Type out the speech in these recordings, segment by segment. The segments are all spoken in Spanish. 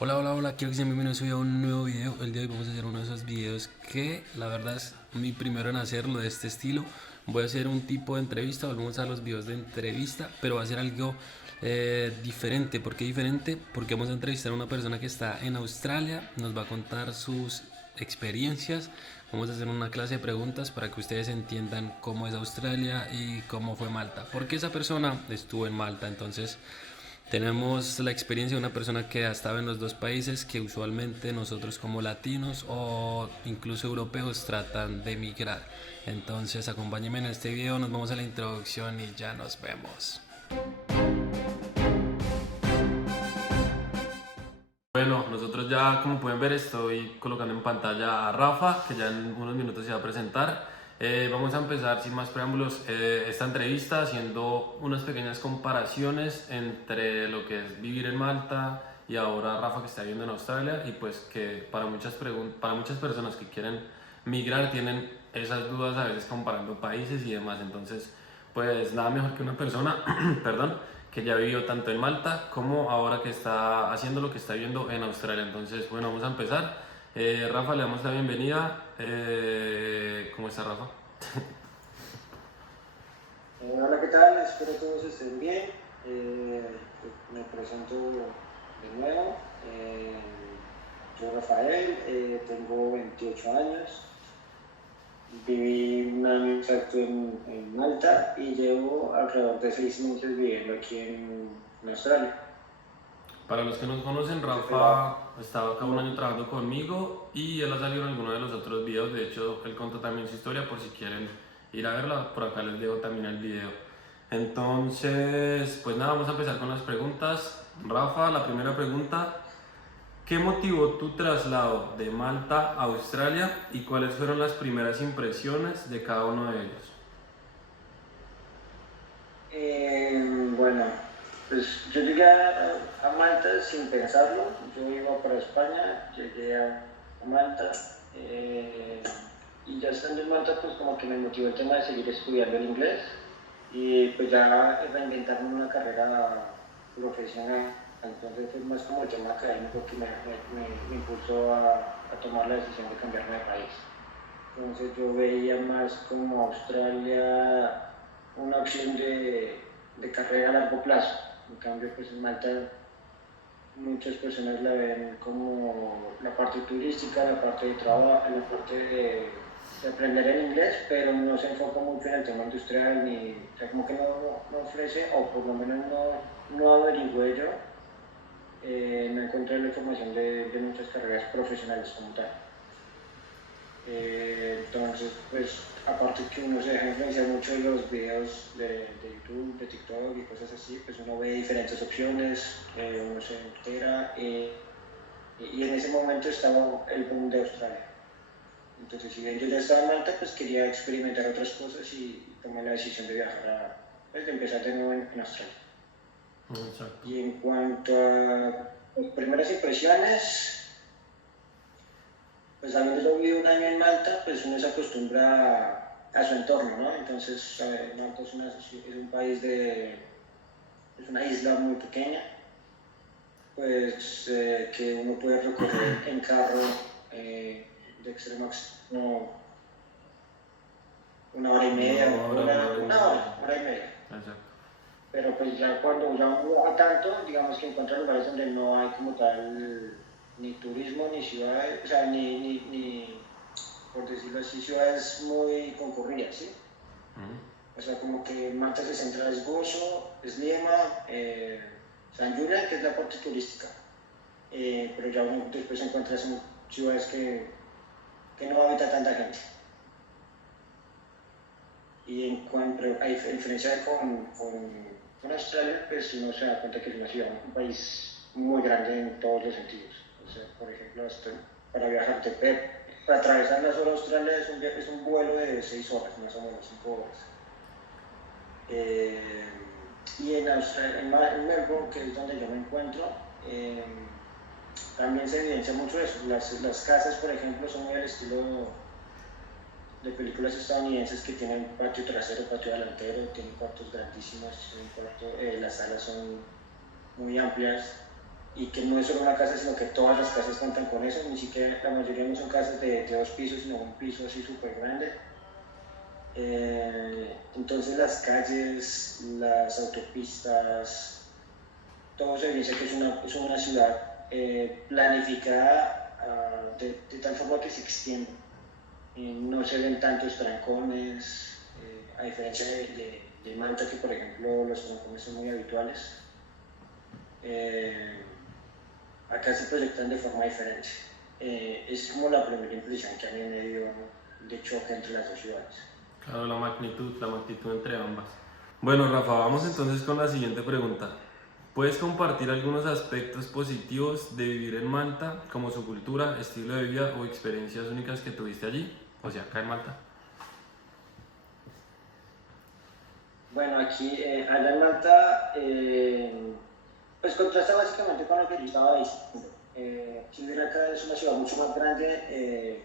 Hola, hola, hola, quiero que sean bienvenidos hoy a un nuevo video. El día de hoy vamos a hacer uno de esos videos que la verdad es mi primero en hacerlo de este estilo. Voy a hacer un tipo de entrevista, volvemos a los videos de entrevista, pero va a ser algo diferente. ¿Por qué diferente? Porque vamos a entrevistar a una persona que está en Australia, nos va a contar sus experiencias. Vamos a hacer una clase de preguntas para que ustedes entiendan cómo es Australia y cómo fue Malta. Porque esa persona estuvo en Malta, entonces tenemos la experiencia de una persona que ha estado en los dos países que usualmente nosotros como latinos o incluso europeos tratan de emigrar. Entonces acompáñenme en este video, nos vamos a la introducción y ya nos vemos. Bueno, nosotros ya, como pueden ver, estoy colocando en pantalla a Rafa, que ya en unos minutos se va a presentar. Vamos a empezar sin más preámbulos esta entrevista haciendo unas pequeñas comparaciones entre lo que es vivir en Malta y ahora Rafa que está viviendo en Australia y pues que para muchas personas que quieren migrar tienen esas dudas a veces comparando países y demás. Entonces, pues nada mejor que una persona, perdón, que ya vivió tanto en Malta como ahora que está haciendo lo que está viviendo en Australia. Entonces, bueno, vamos a empezar. Rafa, le damos la bienvenida. ¿Cómo está Rafa? Hola, ¿qué tal? Espero todos estén bien. Me presento de nuevo. Soy Rafael, tengo 28 años. Viví un año exacto en Malta y llevo alrededor de 6 meses viviendo aquí en Australia. Para los que nos conocen, Entonces, pues, ya, Rafa estaba acá un año trabajando conmigo y él ha salido en alguno de los otros videos. De hecho, él contó también su historia por si quieren ir a verla. Por acá les dejo también el video. Entonces, pues nada, vamos a empezar con las preguntas. Rafa, la primera pregunta. ¿Qué motivó tu traslado de Malta a Australia y cuáles fueron las primeras impresiones de cada uno de ellos? bueno, pues yo llegué a Malta sin pensarlo. Yo iba para España, llegué a Malta. eh, y ya estando en Malta, pues como que me motivó el tema de seguir estudiando el inglés y pues ya reinventarme una carrera profesional. Entonces fue más como el tema académico que me impulsó a tomar la decisión de cambiarme de país. Entonces yo veía más como Australia una opción de carrera a largo plazo. En cambio, pues en Malta muchas personas la ven como la parte turística, la parte de trabajo, la parte de aprender el inglés, pero no se enfoca mucho en el tema industrial, ni, o sea, como que no ofrece, o por lo menos no averigüé yo, no encontré la información de muchas carreras profesionales como tal. Entonces, pues, aparte que uno se deja influenciar mucho de los videos de YouTube, de TikTok y cosas así, pues uno ve diferentes opciones, uno se entera, y en ese momento estaba el boom de Australia. Entonces, si bien yo ya estaba en Malta, pues quería experimentar otras cosas y tomé la decisión de viajar pues, de empezar de nuevo en Australia. Exacto. Y en cuanto a las primeras impresiones, pues habiendo yo vivido un año en Malta, pues uno se acostumbra a su entorno, ¿no? Entonces, Malta es un país es una isla muy pequeña, pues que uno puede recorrer en carro de extremo a extremo una hora y Una media, hora, una hora y hora y media. media. Exacto. Pero pues ya cuando ya uno viaja tanto, digamos que encuentra lugares donde no hay como tal ni turismo, ni ciudades, o sea, por decirlo así, ciudades muy concurridas, ¿sí? O sea, como que Malta se centra es Gozo, es Lima, San Julián, que es la parte turística. Pero ya uno después encuentra ciudades que no habita tanta gente. Y en cuanto a diferencia con Australia, pues uno se da cuenta que es una ciudad, un país muy grande en todos los sentidos. O sea, por ejemplo, para viajar de para atravesar la sola Australia es un vuelo de 6 horas, más o menos 5 horas. Eh, y en Australia, en Melbourne, que es donde yo me encuentro, también se evidencia mucho eso. Las casas, por ejemplo, son muy al estilo de películas estadounidenses que tienen patio trasero, patio delantero, tienen cuartos grandísimos, las salas son muy amplias y que no es solo una casa, sino que todas las casas cuentan con eso, ni siquiera la mayoría no son casas de 2 pisos, sino un piso así súper grande. Entonces las calles, las autopistas, todo se dice que es una ciudad planificada de tal forma que se extiende. No se ven tantos trancones, a diferencia de Malta, que por ejemplo los trancones son muy habituales. Acá se proyectan de forma diferente. Es como la primera impresión que a mí me dio de choque entre las dos ciudades. Claro, la magnitud entre ambas. Bueno, Rafa, vamos entonces con la siguiente pregunta. ¿Puedes compartir algunos aspectos positivos de vivir en Malta, como su cultura, estilo de vida o experiencias únicas que tuviste allí? O sea, acá en Malta. Bueno, allá en Malta, pues contrasta básicamente con lo que yo estaba diciendo. Si bien acá es una ciudad mucho más grande,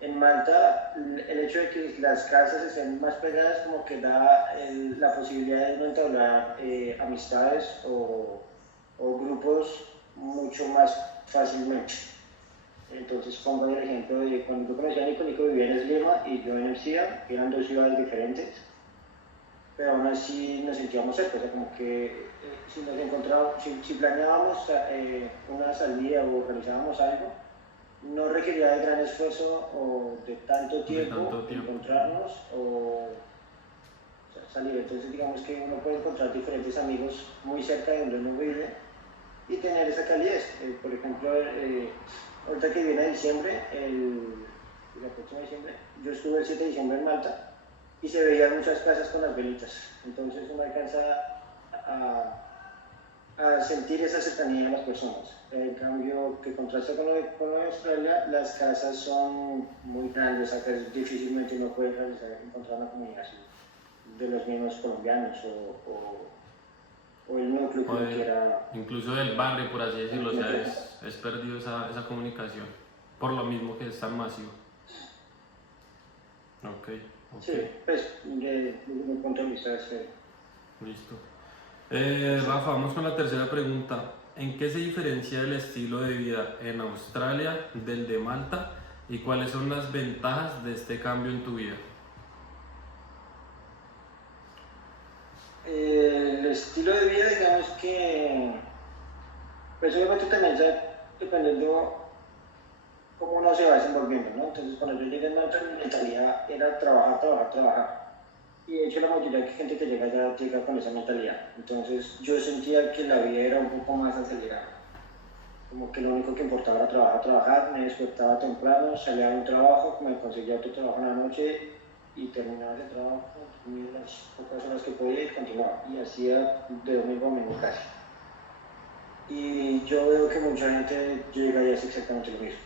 en Malta el hecho de que las casas estén más pegadas como que da la posibilidad de no entablar amistades o grupos mucho más fácilmente. Entonces pongo el ejemplo de cuando yo conocí a Nico vivía en Esgrima y yo en Ercilla, eran dos ciudades diferentes, pero aún así nos sentíamos cerca, o sea, como que si nos encontrábamos, si planeábamos una salida o organizábamos algo, no requería de gran esfuerzo o de tanto tiempo encontrarnos o sea, salir. Entonces digamos que uno puede encontrar diferentes amigos muy cerca de donde uno vive y tener esa calidez. Por ejemplo, ahorita que viene diciembre, el próximo diciembre, yo estuve el 7 de diciembre en Malta y se veían muchas casas con las velitas. Entonces uno alcanza a sentir esa cercanía de las personas. En cambio, que contrasta con lo de Australia, las casas son muy grandes, acá difícilmente uno puede encontrar una comunidad así, de los mismos colombianos o el núcleo que uno quiera. Incluso del barrio, por así decirlo, o sea, es perdido esa comunicación, por lo mismo que es tan masivo. Ok. Sí, pues desde mi punto de vista es... Listo. Rafa, vamos con la tercera pregunta. ¿En qué se diferencia el estilo de vida en Australia del de Malta y cuáles son las ventajas de este cambio en tu vida? El estilo de vida, digamos que, pues obviamente también ya dependiendo cómo uno se va desenvolviendo, ¿no? Entonces cuando yo llegué en Malta mi mentalidad era trabajar, trabajar, trabajar. Y de hecho la mayoría de gente que llega ya llega con esa mentalidad. Entonces yo sentía que la vida era un poco más acelerada. Como que lo único que importaba era trabajar, trabajar. Me despertaba temprano, salía de un trabajo, me conseguía otro trabajo en la noche y terminaba ese trabajo, dormía las pocas horas que podía y continuaba. Y hacía de domingo a domingo casi. Y yo veo que mucha gente llega y hace exactamente lo mismo.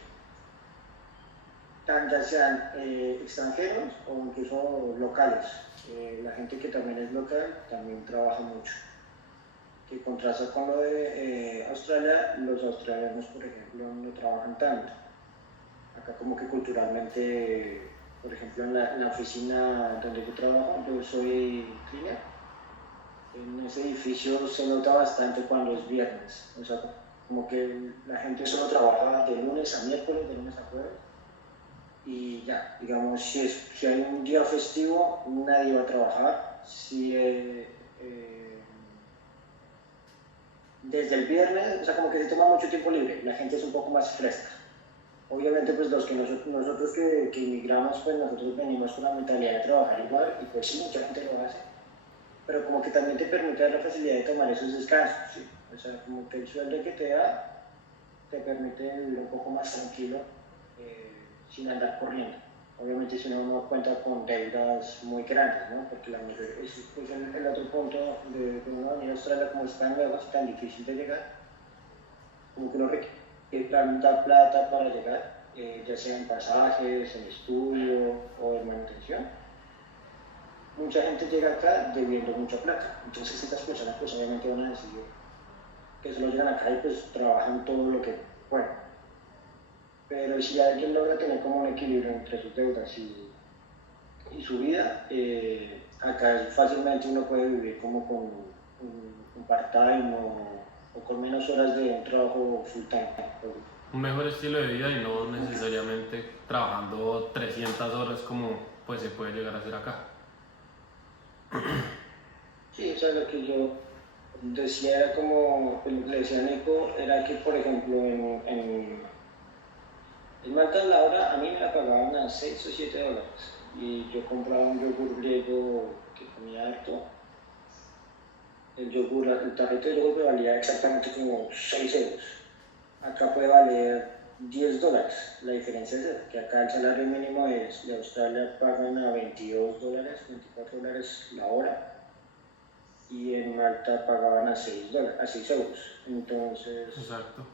Ya sean extranjeros o incluso locales. La gente que también es local también trabaja mucho. Que contrasta con lo de Australia, los australianos, por ejemplo, no trabajan tanto. Acá como que culturalmente, por ejemplo, en la oficina donde yo trabajo, yo soy cleaner, en ese edificio se nota bastante cuando es viernes. O sea, como que la gente solo trabaja de lunes a miércoles, de lunes a jueves. Y ya, digamos, si hay un día festivo, nadie va a trabajar. Desde el viernes, o sea, como que se toma mucho tiempo libre, la gente es un poco más fresca. Obviamente, pues los que nosotros que inmigramos, pues nosotros venimos con la mentalidad de trabajar igual, y pues sí, mucha gente lo hace, pero como que también te permite la facilidad de tomar esos descansos, ¿sí? O sea, como que el sueldo que te da te permite vivir un poco más tranquilo, sin andar corriendo. Obviamente si uno no cuenta con deudas muy grandes, ¿no? Porque pues el otro punto de uno venir a Australia, como es tan lejos, tan difícil de llegar, como que uno requiere tanta plata para llegar, ya sea en pasajes, en estudio o en manutención. Mucha gente llega acá debiendo mucha plata, entonces estas personas pues obviamente van a decidir que solo llegan acá y pues trabajan todo lo que pueden. Pero si alguien logra tener como un equilibrio entre sus deudas y su vida, acá fácilmente uno puede vivir como con un part-time o con menos horas de un trabajo full time. Un mejor estilo de vida y no necesariamente trabajando 300 horas como pues se puede llegar a hacer acá. Sí, o sea, lo que yo decía era como, lo que le decía a Nico, era que, por ejemplo, en Malta la hora a mí me la pagaban a 6 o 7 dólares y yo compraba un yogur griego que comía harto. El tarrito de yogur me valía exactamente como 6 euros. Acá puede valer 10 dólares. La diferencia es que acá el salario mínimo de Australia pagan a 22 dólares, 24 dólares la hora y en Malta pagaban a 6 dólares, a 6 euros. Entonces, Exacto.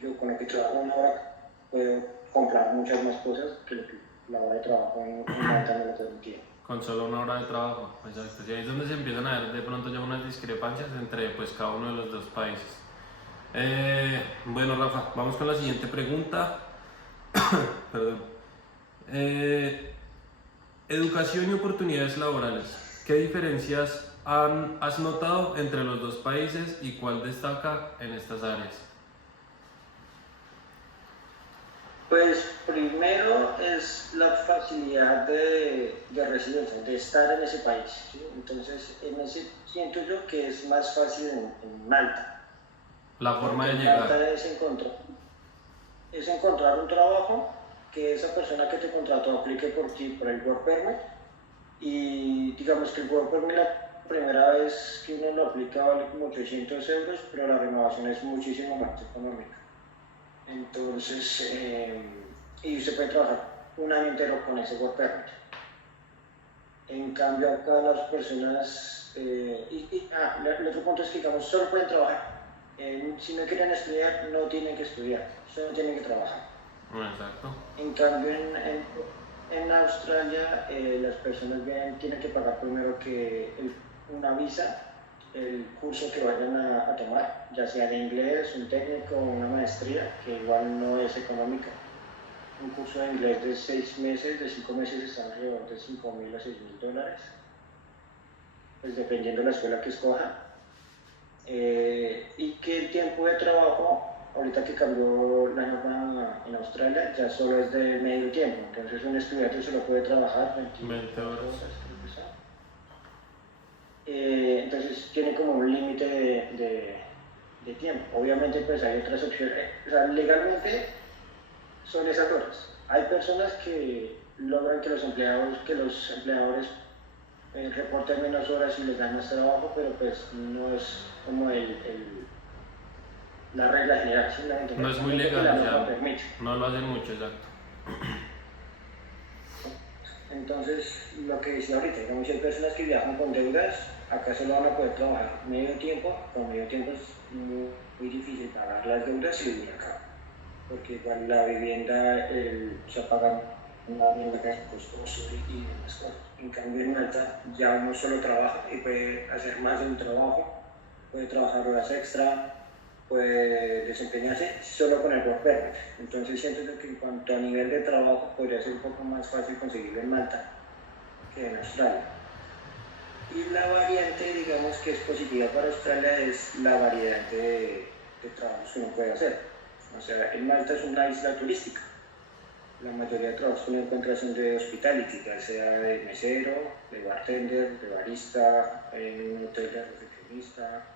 yo con lo que trabajo una hora puedo comprar muchas más cosas que lo que la hora de trabajo en Malta me lo permitía. Con solo una hora de trabajo, exacto. Y ahí es donde se empiezan a ver de pronto ya unas discrepancias entre pues cada uno de los dos países. Bueno, Rafa, vamos con la siguiente pregunta. Perdón. Educación y oportunidades laborales. ¿Qué diferencias has notado entre los dos países y cuál destaca en estas áreas? Pues primero es la facilidad de residencia, de estar en ese país. ¿Sí? Entonces, en ese siento yo que es más fácil en Malta. La forma Porque de en llegar. Malta es encontrar un trabajo que esa persona que te contrató aplique por ti, por el Work Permit. Y digamos que el Work Permit la primera vez que uno lo aplica vale como 800 euros, pero la renovación es muchísimo más económica. Entonces, y usted puede trabajar un año entero con ese Work Permit. En cambio, acá las personas, el otro punto es que, digamos, solo pueden trabajar. Si no quieren estudiar, no tienen que estudiar, solo tienen que trabajar. Exacto. En cambio, en Australia, las personas tienen que pagar primero una visa, el curso que vayan a tomar, ya sea de inglés, un técnico o una maestría, que igual no es económica. Un curso de inglés de 6 meses, de 5 meses está alrededor de 5.000 a 6.000 dólares, pues dependiendo de la escuela que escoja. Y que el tiempo de trabajo, ahorita que cambió la norma en Australia, ya solo es de medio tiempo. Entonces un estudiante solo puede trabajar 20 horas. Entonces tiene como un límite de tiempo. Obviamente pues hay otras opciones. O sea, legalmente son esas horas. Hay personas que logran que los empleadores reporten menos horas y les dan más trabajo, pero pues no es como la regla general. No es muy legal, no lo hacen mucho, exacto. Entonces, lo que decía ahorita, digamos, si hay personas que viajan con deudas, acá solo van a poder trabajar medio tiempo. Con medio tiempo es muy difícil pagar las deudas y vivir acá, porque igual la vivienda se paga una vivienda que es costoso y demás cosas. En cambio, en Malta ya uno solo trabaja y puede hacer más de un trabajo, puede trabajar horas extra, puede desempeñarse solo con el Work Permit. Entonces siento que en cuanto a nivel de trabajo podría ser un poco más fácil conseguirlo en Malta que en Australia. Y la variante, digamos, que es positiva para Australia es la variedad de trabajos que uno puede hacer. O sea, en Malta es una isla turística. La mayoría de trabajos que uno encuentra son de hospitality, ya sea de mesero, de bartender, de barista, en un hotel de recepcionista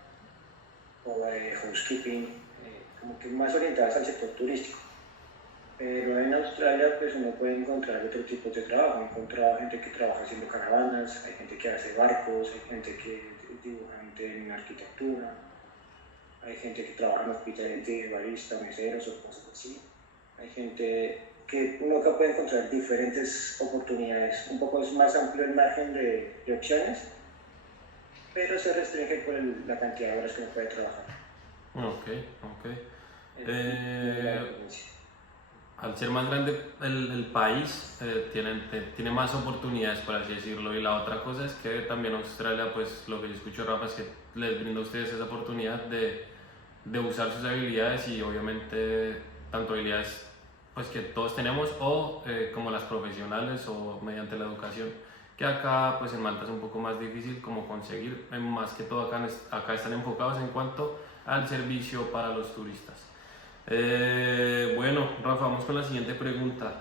o de housekeeping, como que más orientadas al sector turístico. Pero en Australia pues uno puede encontrar otro tipo de trabajo. He encontrado gente que trabaja haciendo caravanas, hay gente que hace barcos, hay gente que es dibujante en arquitectura, hay gente que trabaja en hospitality, barista, meseros o cosas así. Hay gente que uno acá puede encontrar diferentes oportunidades. Un poco es más amplio el margen de opciones, pero se restringe por la cantidad de horas que uno puede trabajar. Ok. Al ser más grande el país, tiene más oportunidades, por así decirlo. Y la otra cosa es que también Australia, pues lo que yo escucho, Rafa, es que les brinda a ustedes esa oportunidad de usar sus habilidades y obviamente tanto habilidades pues que todos tenemos o como las profesionales o mediante la educación, que acá pues en Malta es un poco más difícil como conseguir, más que todo acá están enfocados en cuanto al servicio para los turistas. Bueno, Rafa, vamos con la siguiente pregunta.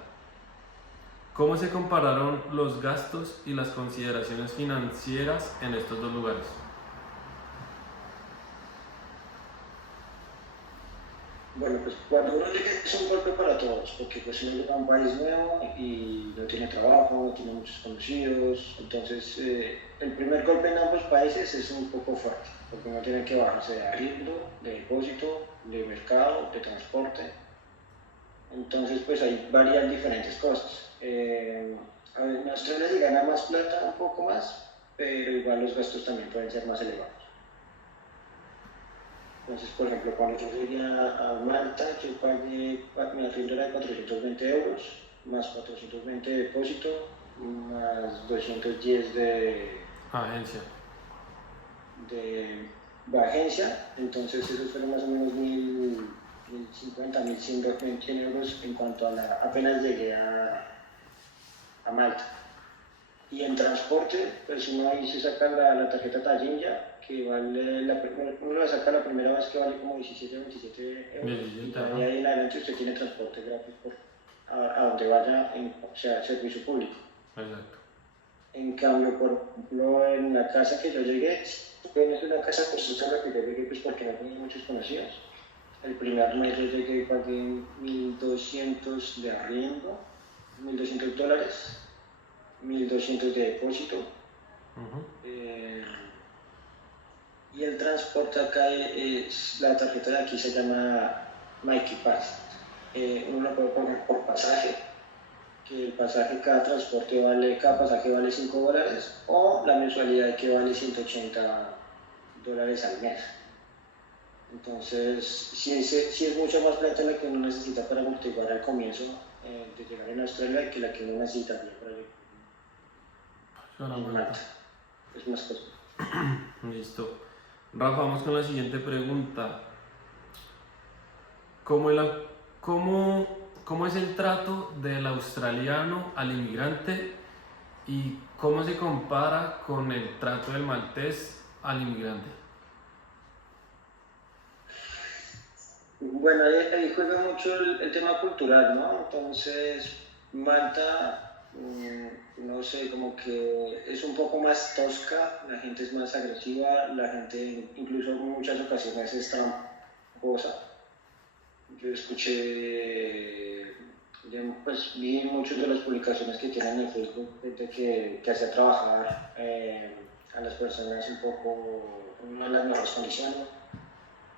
¿Cómo se compararon los gastos y las consideraciones financieras en estos dos lugares? Bueno, pues cuando uno llega es un golpe para todos, porque pues uno llega a un país nuevo y no tiene trabajo, no tiene muchos conocidos, entonces el primer golpe en ambos países es un poco fuerte, porque uno tiene que bajarse de arriendo, de depósito, de mercado, de transporte, entonces pues hay varias diferentes cosas. A ver, en Australia se gana más plata, un poco más, pero igual los gastos también pueden ser más elevados. Entonces, por ejemplo, cuando yo llegué a Malta, yo pagué, mi arriendo era de 420 euros, más 420 de depósito, más 210 Agencia. de agencia. Entonces, esos fueron más o menos 1050, 1100 euros en cuanto a apenas llegué a Malta. Y en transporte, pues uno ahí se saca la tarjeta Tallinja, que vale, uno la saca la primera vez que vale como 17 o 27 euros, y de ahí en adelante usted tiene transporte gratis a donde vaya, o sea, servicio público. Exacto. En cambio, por ejemplo, en la casa que yo llegué, es una casa costosa la que yo llegué, pues porque no tenía muchos conocidos. El primer mes yo llegué y pagué 1.200 de arriendo, $1.200. 1.200 de depósito. Y el transporte acá la tarjeta de aquí se llama Mikey Pass. Uno lo puede poner por pasaje, que el pasaje, cada pasaje vale $5, o la mensualidad que vale $180 al mes. Entonces, sí es mucho más plata la que uno necesita para amortiguar al comienzo de llegar en Australia que la que uno necesita para llegar. Es más cosa. Listo. Rafa, vamos con la siguiente pregunta. ¿Cómo es el trato del australiano al inmigrante y cómo se compara con el trato del maltés al inmigrante? Bueno, ahí juega mucho el tema cultural, ¿no? Entonces, Malta, no sé, como que es un poco más tosca, la gente es más agresiva, la gente incluso en muchas ocasiones es tramposa. Yo escuché, pues vi muchas de las publicaciones que tienen en Facebook, gente que hacía trabajar a las personas un poco en una de las mejores condiciones.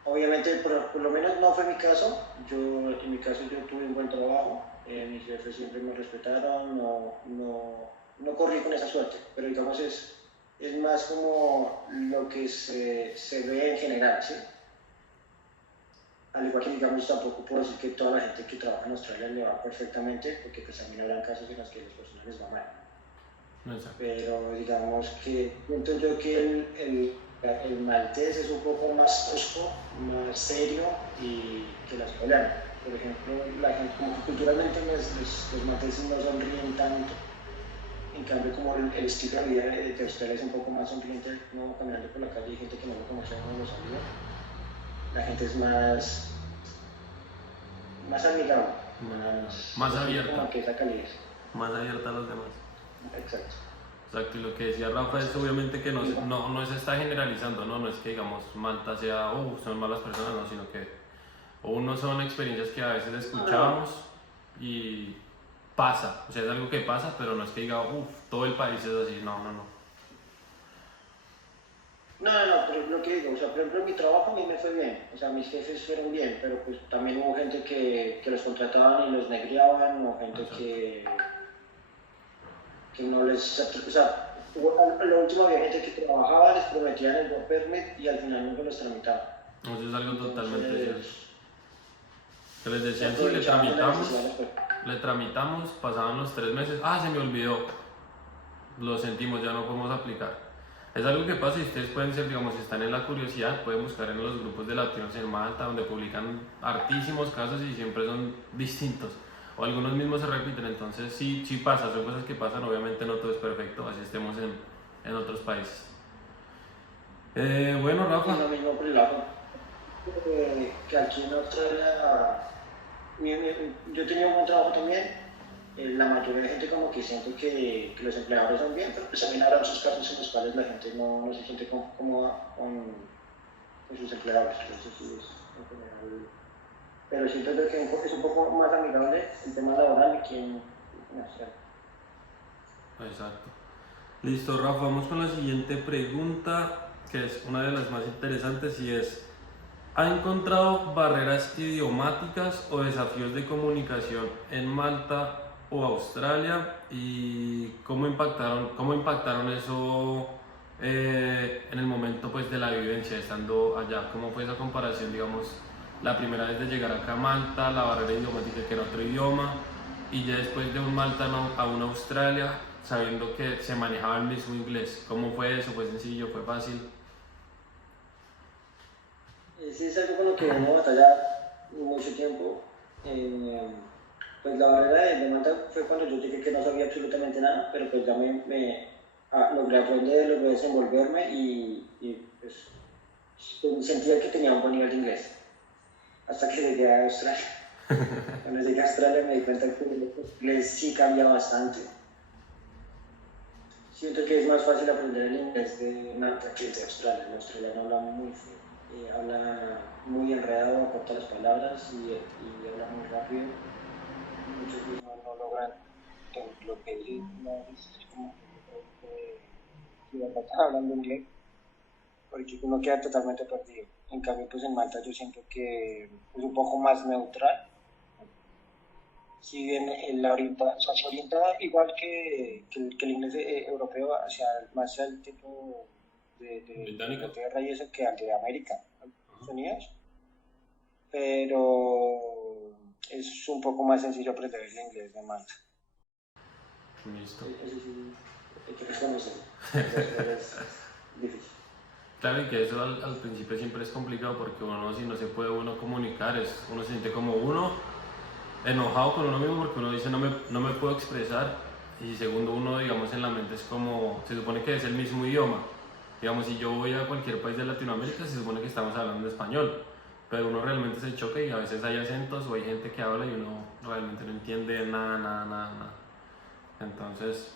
Obviamente, por lo menos no fue mi caso. En mi caso yo tuve un buen trabajo, mis jefes siempre me respetaron, no corrí con esa suerte, pero digamos es más como lo que se ve en general, ¿sí? Al igual que digamos tampoco puedo decir que toda la gente que trabaja en Australia le va perfectamente, porque pues también habrán casos en los que a las personas les va mal. Exacto. Pero digamos que siento yo que el maltés es un poco más tosco, más serio y que la australiana. Por ejemplo, la gente, como que culturalmente los malteses no sonríen tanto. En cambio, como el estilo de vida de Australia es un poco más sonriente, no caminando por la calle y gente que no lo conoce, no lo saluda. La gente es más amigable, más abierta. Como que esa calidez. Más abierta a los demás. Exacto. Exacto, y lo que decía Rafa es obviamente que no se está generalizando, ¿no? No es que digamos Malta sea, son malas personas, no, sino que uno son experiencias que a veces escuchamos y pasa, o sea, es algo que pasa, pero no es que diga, todo el país es así, no. No, pero lo que digo, o sea, por ejemplo, en mi trabajo a mí me fue bien, o sea, mis jefes fueron bien, pero pues también hubo gente que los contrataban y los negreaban, o gente que no les, o sea, a lo último había gente que trabajaba, les prometían el work permit y al final no los tramitaban. Eso es algo totalmente cierto. Que les decían, sí, le tramitamos, pasaban los 3 meses, se me olvidó, lo sentimos, ya no podemos aplicar. Es algo que pasa y ustedes pueden ser, digamos, si están en la curiosidad, pueden buscar en los grupos de latinos en Malta, donde publican hartísimos casos y siempre son distintos. O algunos mismos se repiten, entonces sí pasa, son cosas que pasan, obviamente no todo es perfecto, así estemos en otros países. Bueno, Rafa. que aquí en Australia, yo tenía un buen trabajo también. La mayoría de gente como que siente que los empleadores son bien, pero pues también habrá muchos casos en los cuales la gente no se siente cómoda con sus empleadores. Entonces sí es en general. Pero siento que es un poco más amigable el tema laboral que en Australia. Exacto. Listo, Rafa, vamos con la siguiente pregunta, que es una de las más interesantes y es, ¿ha encontrado barreras idiomáticas o desafíos de comunicación en Malta o Australia? ¿Y cómo impactaron eso en el momento pues, de la vivencia estando allá? ¿Cómo fue esa comparación, digamos, la primera vez de llegar acá a Malta, la barrera idiomática que era otro idioma, y ya después de un Malta a una Australia, sabiendo que se manejaba el mismo inglés? ¿Cómo fue eso? ¿Fue sencillo? ¿Fue fácil? Sí, es algo con lo que uno batalla mucho tiempo. Eh, pues la barrera de Malta fue cuando yo llegué que no sabía absolutamente nada, pero pues ya logré aprender, logré desenvolverme pues, sentía que tenía un buen nivel de inglés. Hasta que llegué a Australia. Cuando llegué a Australia me di cuenta que el inglés sí cambia bastante. Siento que es más fácil aprender el inglés de Malta que el de Australia. El australiano habla muy feo, habla muy enredado, corta las palabras y habla muy rápido. Muchos no logran lo que él no es como que va a estar hablando inglés, porque uno queda totalmente perdido. En cambio, pues en Malta yo siento que es un poco más neutral. Si bien se orienta igual que el inglés europeo más al tipo de ¿Británico? Inglaterra y eso que al de América, Estados Unidos, pero es un poco más sencillo aprender el inglés de Malta. Listo. Eso sí, hay que reconocerlo. Es difícil. Claro, y que eso al principio siempre es complicado porque uno, si no se puede uno comunicar, uno se siente como uno enojado con uno mismo porque uno dice no me puedo expresar, y segundo, uno, digamos, en la mente es como, se supone que es el mismo idioma. Digamos, si yo voy a cualquier país de Latinoamérica, se supone que estamos hablando español, pero uno realmente se choca y a veces hay acentos o hay gente que habla y uno realmente no entiende nada, nada, nada, nada. Entonces,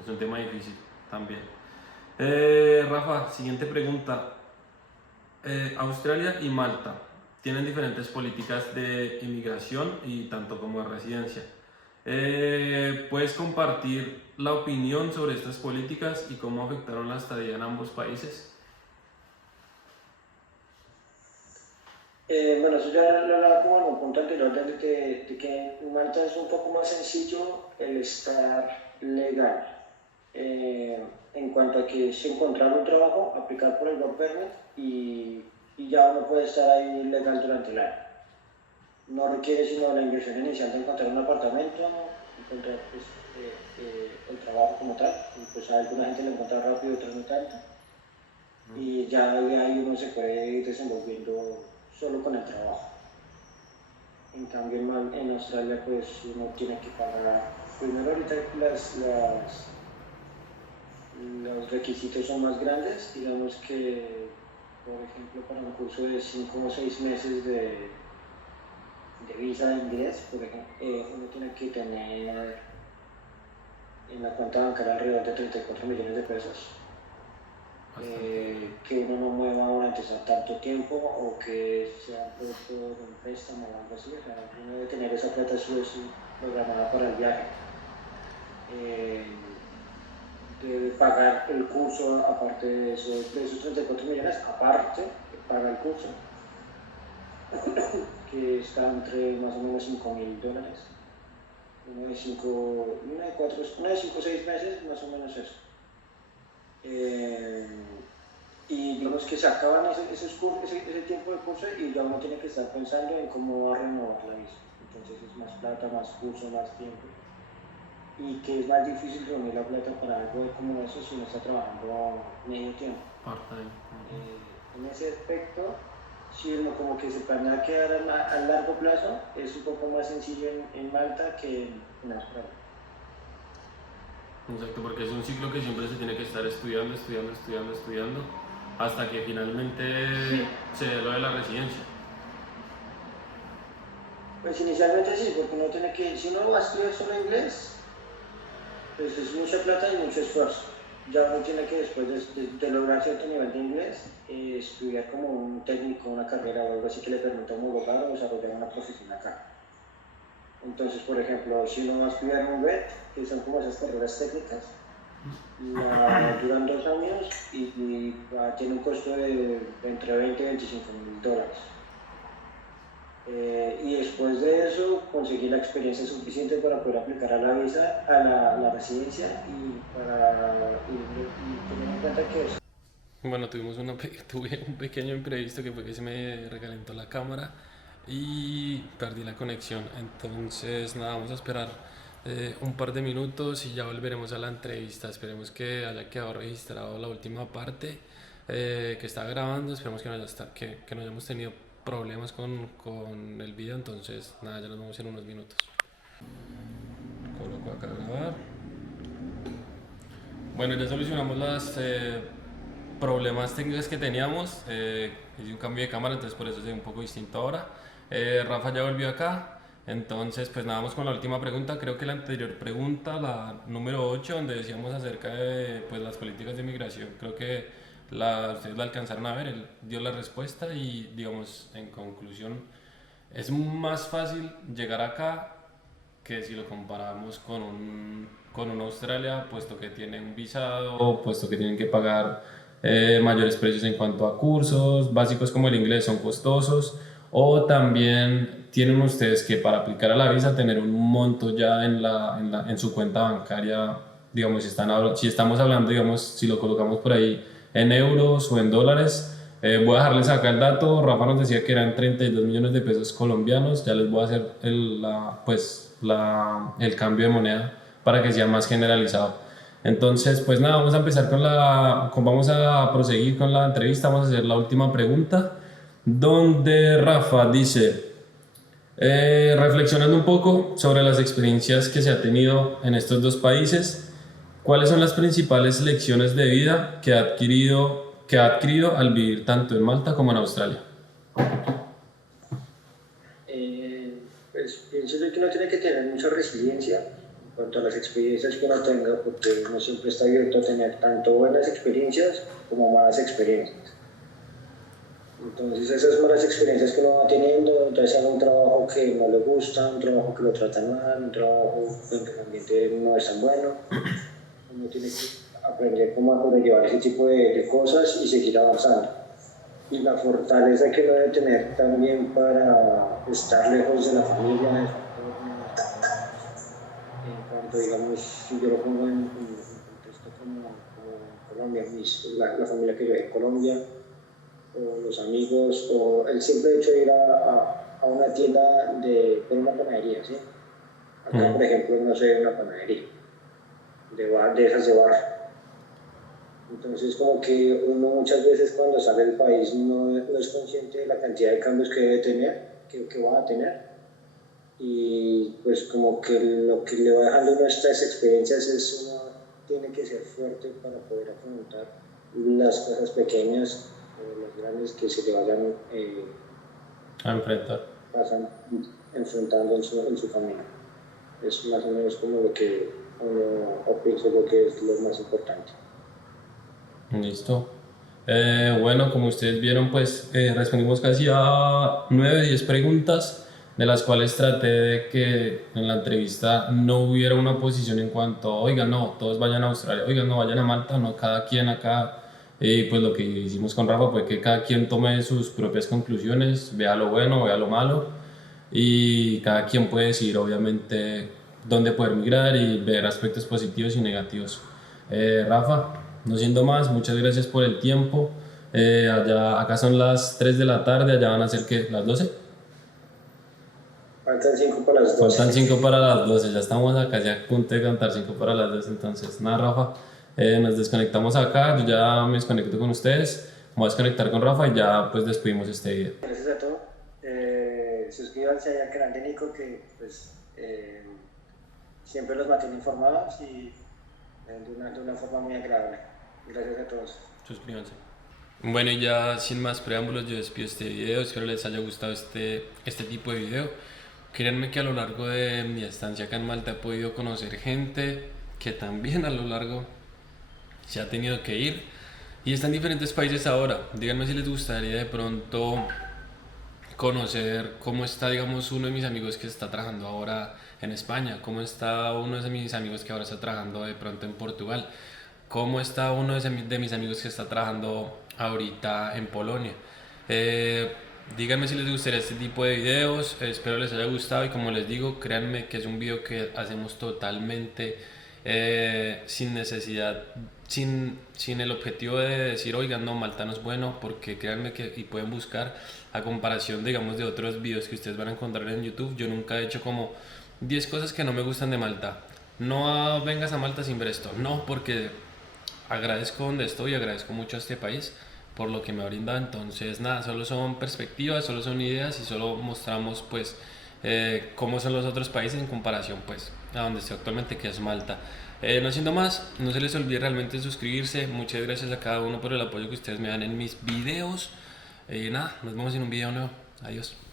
es un tema difícil también. Rafa, siguiente pregunta. Australia y Malta tienen diferentes políticas de inmigración y tanto como de residencia. ¿Puedes compartir la opinión sobre estas políticas y cómo afectaron la estadía en ambos países? Bueno, eso ya lo hablaba como en un punto anterior de que en Malta es un poco más sencillo el estar legal. En cuanto a que es encontrar un trabajo, aplicar por el work permit y ya uno puede estar ahí legal durante el año. No requiere sino la inversión inicial de encontrar un apartamento, encontrar pues, el trabajo como tal. Y pues a alguna gente lo encuentra rápido, otros no tanto. Y ya de ahí uno se puede ir desenvolviendo solo con el trabajo. En cambio en Australia pues uno tiene que pagar, primero ahorita los requisitos son más grandes, digamos que por ejemplo para un curso de 5 o 6 meses de visa de inglés, por ejemplo, uno tiene que tener en la cuenta bancaria alrededor de 34 millones de pesos. Que uno no mueva durante tanto tiempo o que sea producto de un préstamo o algo así. O sea, uno debe tener esa plata sí o sí programada para el viaje. Debe pagar el curso aparte de esos 34 millones, aparte paga el curso, que está entre más o menos $5,000. Uno de 5 o 6 meses, más o menos eso. Y digamos que se acaban ese tiempo de curso y ya uno tiene que estar pensando en cómo va a renovar la visa. Entonces es más plata, más curso, más tiempo. Y que es más difícil reunir la plata para algo como eso si uno está trabajando medio tiempo. Part-time. En ese aspecto, si uno como que se planea quedar a largo plazo, es un poco más sencillo en Malta que en Australia. Exacto, porque es un ciclo que siempre se tiene que estar estudiando, estudiando, estudiando, estudiando. hasta que finalmente Sí. se dé lo de la residencia. Pues inicialmente sí, porque uno tiene que, si uno va a estudiar solo inglés, pues es mucha plata y mucho esfuerzo. Ya uno tiene que después de lograr cierto nivel de inglés, estudiar como un técnico, una carrera o algo así que le permita homologar o desarrollar una profesión acá. Entonces, por ejemplo, si uno va a estudiar un WET, que son como esas carreras técnicas, duran 2 años y tiene un costo de entre 20 y 25.000 dólares. Y después de eso conseguir la experiencia suficiente para poder aplicar a la visa, a la residencia y tener en cuenta que es. Bueno, tuve un pequeño imprevisto que fue que se me recalentó la cámara y perdí la conexión. Entonces, nada, vamos a esperar un par de minutos y ya volveremos a la entrevista. Esperemos que haya quedado registrado la última parte que está grabando. Esperemos que no hayamos tenido problemas con el video. Entonces, nada, ya nos vemos en unos minutos. Coloco acá a grabar. Bueno, ya solucionamos los problemas técnicos que teníamos. Hice un cambio de cámara, entonces por eso se ve un poco distinto ahora. Rafa ya volvió acá. Entonces, pues nada, vamos con la última pregunta. Creo que la anterior pregunta, la número 8 donde decíamos acerca de pues, las políticas de migración, creo que ustedes la alcanzaron a ver. Él dio la respuesta y, digamos, en conclusión, es más fácil llegar acá que si lo comparamos con un Australia, puesto que tienen un visado, puesto que tienen que pagar mayores precios en cuanto a cursos, básicos como el inglés son costosos, o también tienen ustedes que para aplicar a la visa tener un monto ya en su cuenta bancaria, digamos, si estamos hablando, digamos, si lo colocamos por ahí en euros o en dólares. Voy a dejarles acá el dato. Rafa nos decía que eran 32 millones de pesos colombianos. Ya les voy a hacer el cambio de moneda para que sea más generalizado. Entonces, pues nada, vamos a empezar vamos a proseguir con la entrevista. Vamos a hacer la última pregunta, donde Rafa dice, reflexionando un poco sobre las experiencias que se ha tenido en estos dos países, ¿cuáles son las principales lecciones de vida que ha adquirido al vivir tanto en Malta como en Australia? Pues pienso yo que uno tiene que tener mucha resiliencia en cuanto a las experiencias que uno tenga, porque uno siempre está abierto a tener tanto buenas experiencias como malas experiencias. Entonces esas malas experiencias que uno va teniendo, entonces haga un trabajo que no le gusta, un trabajo que lo tratan mal, un trabajo en que el ambiente no es tan bueno, uno tiene que aprender cómo a sobrellevar ese tipo de cosas y seguir avanzando. Y la fortaleza que uno debe tener también para estar lejos de la familia, de su entorno, en cuanto, digamos, si yo lo pongo en un contexto como Colombia, la familia que yo en Colombia, o los amigos, o el simple hecho de ir a una tienda de una panadería, ¿sí? Acá, por ejemplo, no sé, una panadería, de esas de bar. Entonces, como que uno muchas veces cuando sale del país no es consciente de la cantidad de cambios que debe tener, que va a tener. Y pues como que lo que le va dejando uno estas experiencias es uno tiene que ser fuerte para poder afrontar las cosas pequeñas o las grandes que se le vayan A enfrentar. enfrentando en su camino. Es más o menos como lo que uno pienso lo que es lo más importante. Listo. Bueno, como ustedes vieron, pues respondimos casi a 9 10 preguntas, de las cuales traté de que en la entrevista no hubiera una posición en cuanto, oigan, no, todos vayan a Australia, oigan, no vayan a Malta, no, cada quien acá. Y pues lo que hicimos con Rafa fue que cada quien tome sus propias conclusiones, vea lo bueno, vea lo malo, y cada quien puede decir, obviamente, dónde poder migrar y ver aspectos positivos y negativos. Rafa, no siendo más, muchas gracias por el tiempo. Acá son las 3 de la tarde, allá van a ser ¿qué? ¿Las 12? Faltan 5 para las 12. Faltan 5 para las 12, ya estamos acá ya a punto de contar 5 para las 12, entonces nada, Rafa, nos desconectamos acá, yo ya me desconecto con ustedes, me voy a desconectar con Rafa y ya pues despedimos este video. Gracias a todos. Suscríbanse al canal de Nico que pues siempre los mantiene informados y de una forma muy agradable. Gracias a todos. Suscríbanse. Bueno, y ya sin más preámbulos, yo despido este video. Espero les haya gustado este tipo de video. Créanme que a lo largo de mi estancia acá en Malta he podido conocer gente que también a lo largo se ha tenido que ir y está en diferentes países ahora. Díganme si les gustaría de pronto conocer cómo está, digamos, uno de mis amigos que está trabajando ahora en España, cómo está uno de mis amigos que ahora está trabajando de pronto en Portugal, cómo está uno de mis amigos que está trabajando ahorita en Polonia. Eh, Díganme si les gustaría este tipo de videos, espero les haya gustado y como les digo, créanme que es un video que hacemos totalmente sin necesidad, sin el objetivo de decir, oigan, no, Malta no es bueno, porque créanme que y pueden buscar a comparación, digamos, de otros videos que ustedes van a encontrar en YouTube. Yo nunca he hecho como 10 cosas que no me gustan de Malta. No vengas a Malta sin ver esto, no, porque agradezco donde estoy, agradezco mucho a este país por lo que me ha brindado. Entonces nada, solo son perspectivas, solo son ideas y solo mostramos pues cómo son los otros países en comparación pues a donde estoy actualmente, que es Malta. No siendo más, no se les olvide realmente suscribirse. Muchas gracias a cada uno por el apoyo que ustedes me dan en mis videos. Nada, nos vemos en un video nuevo. Adiós.